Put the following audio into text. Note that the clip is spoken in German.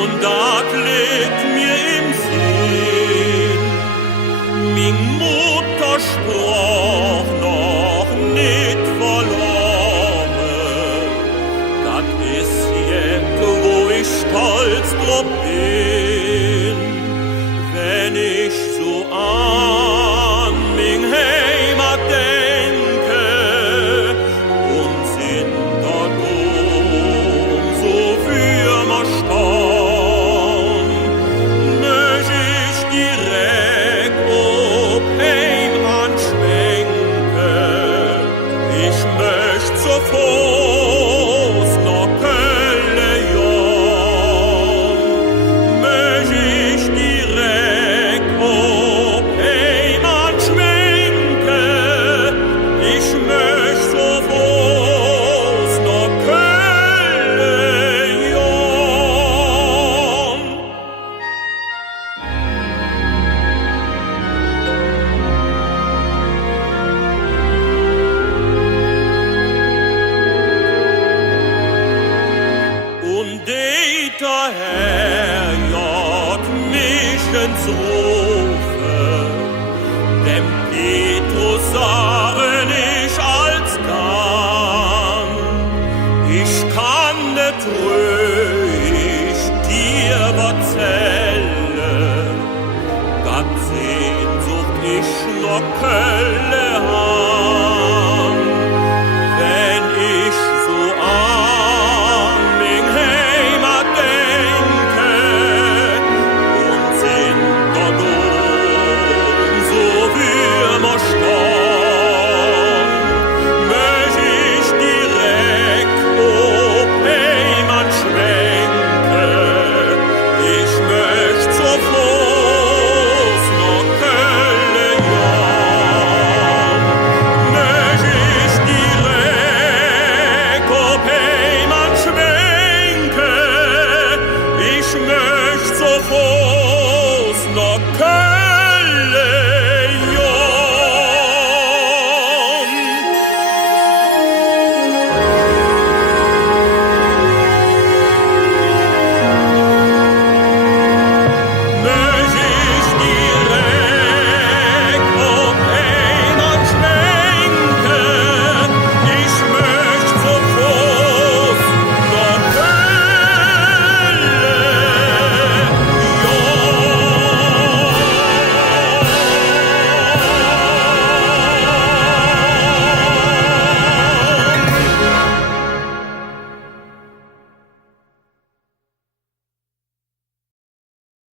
und dat liegt mir im Sinn. Min Mutter sprach noch nicht verloren, dat ist jetzt, wo ich stolz drauf bin, wenn ich so an min Heimat denke und sind dort so für ma Staun, möch ich direkt ob Heim anschwenke, ich möcht so Fuß noch Kölle Jon, möch ich direkt ob Heim anschwenke, ich möcht so Fuß noch Kölle Jon. Und der Herr jagt mich ins Rufe, dem Petrus sagen ich alsdann, ich kann nicht ruhig dir erzählen, dat Sehnsucht ich noch Kölle